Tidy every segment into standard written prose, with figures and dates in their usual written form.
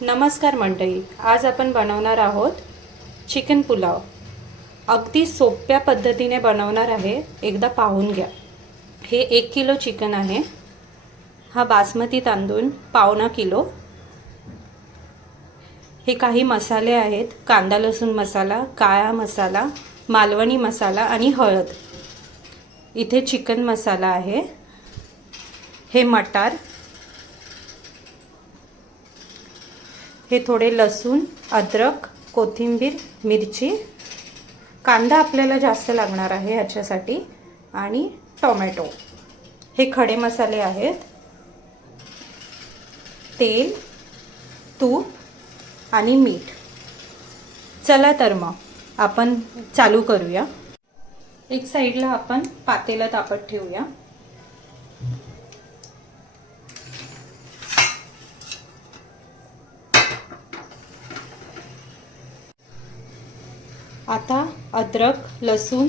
नमस्कार मंडळी, आज आपण बनवणार आहोत चिकन पुलाव। अगदी सोप्या पद्धतीने बनवणार आहे, एकदा पाहून घ्या। हे 1 किलो चिकन आहे। हा बासमती तांदूळ पावणा किलो। हे काही मसाले आहेत, कांदा लसूण मसाला, काळा मसाला, मालवणी मसाला आणि हळद। इथे चिकन मसाला आहे। हे मटार, हे थोडे लसूण, अद्रक, कोथिंबीर, मिरची, कांदा आपल्याला जास्त लागणार आहे याच्यासाठी, आणि टोमॅटो। हे खडे मसाले आहेत। तेल, तूप आणि मीठ। चला तर मग आपण चालू करूया। एक साइडला आपण पातेलं तापत ठेवूया। आता अद्रक, लसूण,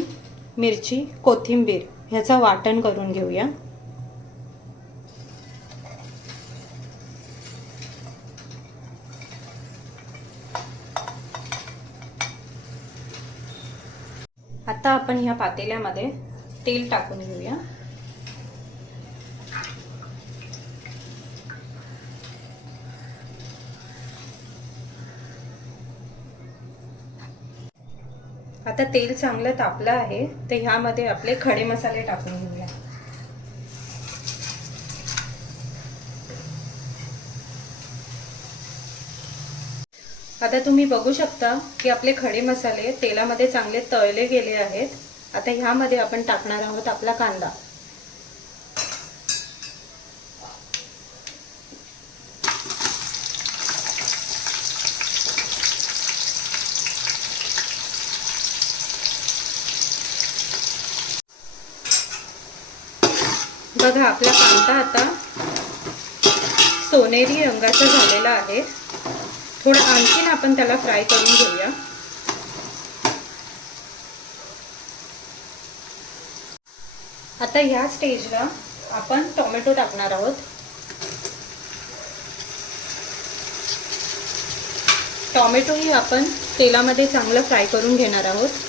मिरची, कोथिंबीर ह्याचा वाटण करून घेऊया। आता आपण ह्या पातेल्यामध्ये तेल टाकून घेऊया। आता तेल चांगलं तापलं आहे, तर ह्यामध्ये आपले खडे मसाले टाकून घेऊया। आता तुम्ही बघू शकता की आपले खडे मसाले तेलामध्ये चांगले तळले गेले आहेत। आता ह्यामध्ये आपण टाकणार आहोत आपला कांदा। बघा, आपला कांदा आता सोनेरी रंगाचा झालेला आहे। थोडं आणखीन आपण त्याला फ्राय करून घेऊया। आता ह्या स्टेजला आपण टोमॅटो टाकणार आहोत। टोमॅटोही आपण तेलामध्ये चांगलं फ्राय करून घेणार आहोत।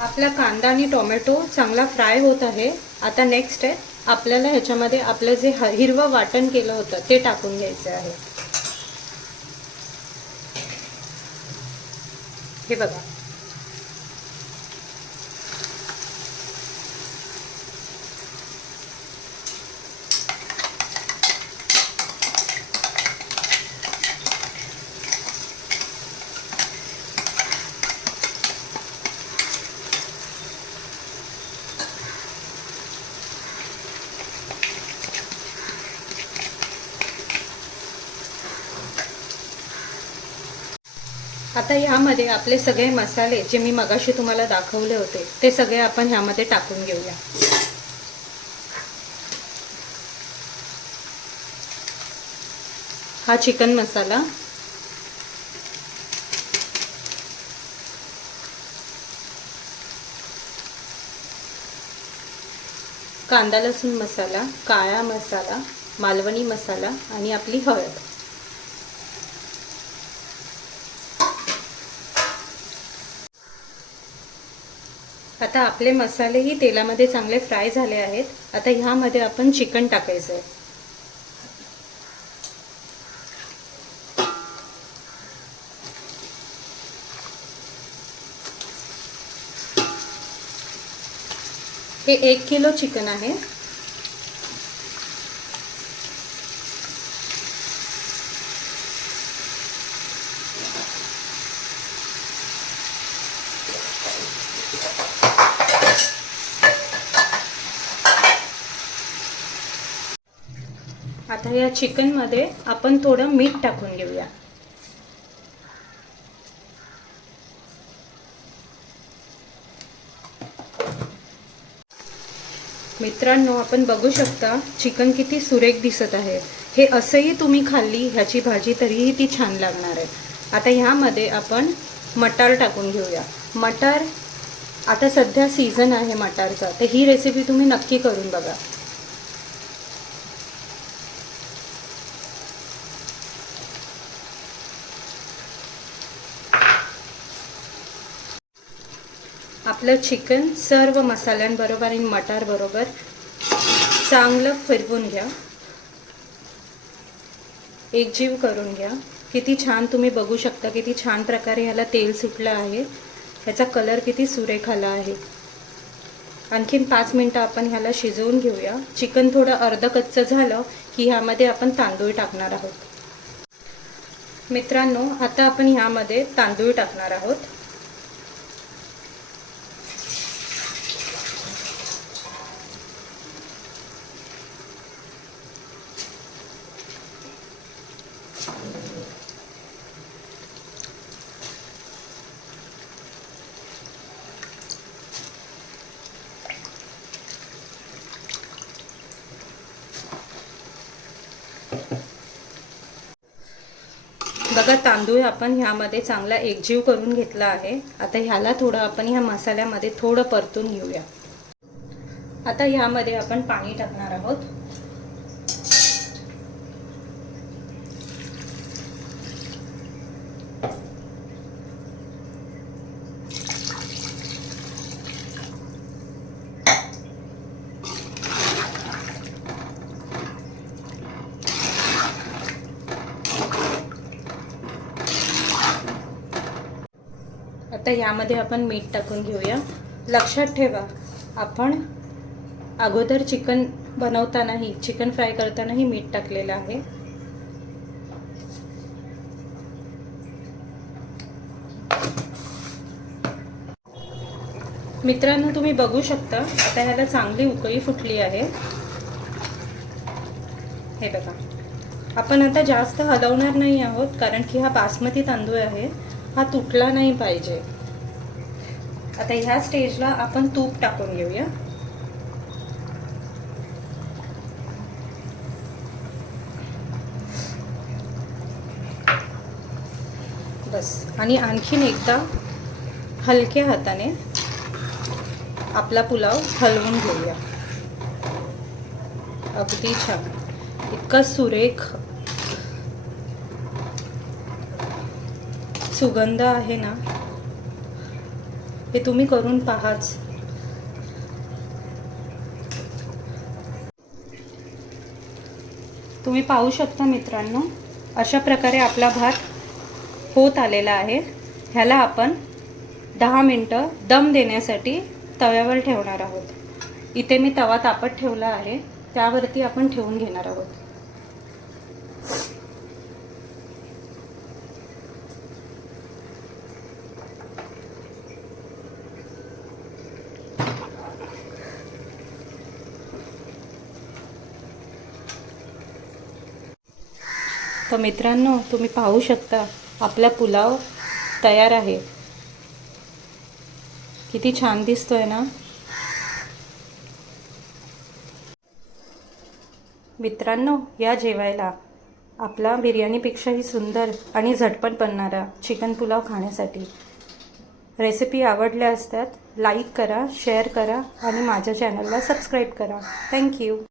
आपला कांदा आणि टोमॅटो चांगला फ्राय होत आहे। आता नेक्स्ट आहे, आपल्याला ह्याच्यामध्ये आपलं जे हिरवं वाटण केलं होतं ते टाकून घ्यायचं आहे। हे बघा, आता ह्यामध्ये आपले सगळे मसाले जे मी मगाशी तुम्हाला दाखवले होते ते सगळे आपण ह्यामध्ये टाकून घेऊया। हा चिकन मसाला, कांदा लसूण मसाला, काळा मसाला, मालवणी मसाला आणि आपली हळद। आता आपले मसालेही तेलामध्ये चांगले फ्राय झाले आहेत। आता ह्यामध्ये आपण चिकन टाकायचं आहे। हे 1 किलो चिकन आहे। आता या चिकन मध्ये आपण थोडं मीठ टाकून घेऊया। मित्रांनो, आपण बघू शकता चिकन किती सुरेख दिसत आहे। हे असंही तुम्ही खाल्ली ह्याची भाजी तरीही ती छान लागणार आहे। आता ह्यामध्ये आपण मटार टाकून घेऊया। मटार आता सध्या सीझन आहे मटारचा, तर ही रेसिपी तुम्ही नक्की करून बघा। आपलं चिकन सर्व मसाल्यांबरोबर आणि मटार बरोबर चांगलं फिरवून घ्या, एकजीव करून घ्या. किती छान तुम्ही बघू शकता, किती छान प्रकारे ह्याला तेल सुटलं आहे. ह्याचा कलर किती सुरेख आला आहे. आणखीन 5 मिनिटं आपण ह्याला शिजवून घेऊया. चिकन थोडं अर्ध कच्चं झालं की ह्यामध्ये आपण तांदूळ टाकणार आहोत. मित्रांनो, आता आपण ह्यामध्ये तांदूळ टाकणार आहोत. बघा, तांदूळ आपण ह्यामध्ये चांगला एकजीव करून घेतला आहे. आता ह्याला थोडं आपण ह्या मसाल्यामध्ये थोडं परतून घेऊया. आता ह्यामध्ये आपण पाणी टाकणार आहोत. आता ह्यामध्ये आपण मीठ टाकून घेऊया. लक्षात ठेवा, आपण अगोदर चिकन बनवतानाही, चिकन फ्राय करतानाही मीठ टाकलेलं आहे. मित्रांनो, तुम्ही बघू शकता आता ह्याला चांगली उकळी फुटली आहे. हे बघा, आपण आता जास्त हलवणार नाही आहोत, कारण की हा बासमती तांदूळ आहे, हा तुटला नाही पाहिजे. आता ह्या स्टेजला आपण तूप टाकून घेऊया. बस, आणि आणखीन एकदा हलक्या हाताने आपला पुलाव हलवून घेऊया. अगदी छान, इतका सुरेख सुगंध आहे ना, हे तुम्ही करून पाहाच. तुम्ही पाहू शकता मित्रांनो, अशा प्रकारे आपला भात होत आलेला आहे. ह्याला आपण 10 मिनिटं दम देण्यासाठी तव्यावर ठेवणार आहोत. इथे मी तवा तापत ठेवला आहे, त्यावरती आपण ठेवून घेणार आहोत. तर मित्रांनो, तुम्ही पाहू शकता आपला पुलाव तयार आहे. किती छान दिसतोय ना. मित्रांनो, या जेवायला आपला बिर्याणीपेक्षाही सुंदर आणि झटपट बनणारा चिकन पुलाव खाण्यासाठी. रेसिपी आवडल्या असतात लाईक करा, शेअर करा आणि माझ्या चॅनलला सबस्क्राईब करा. थँक्यू.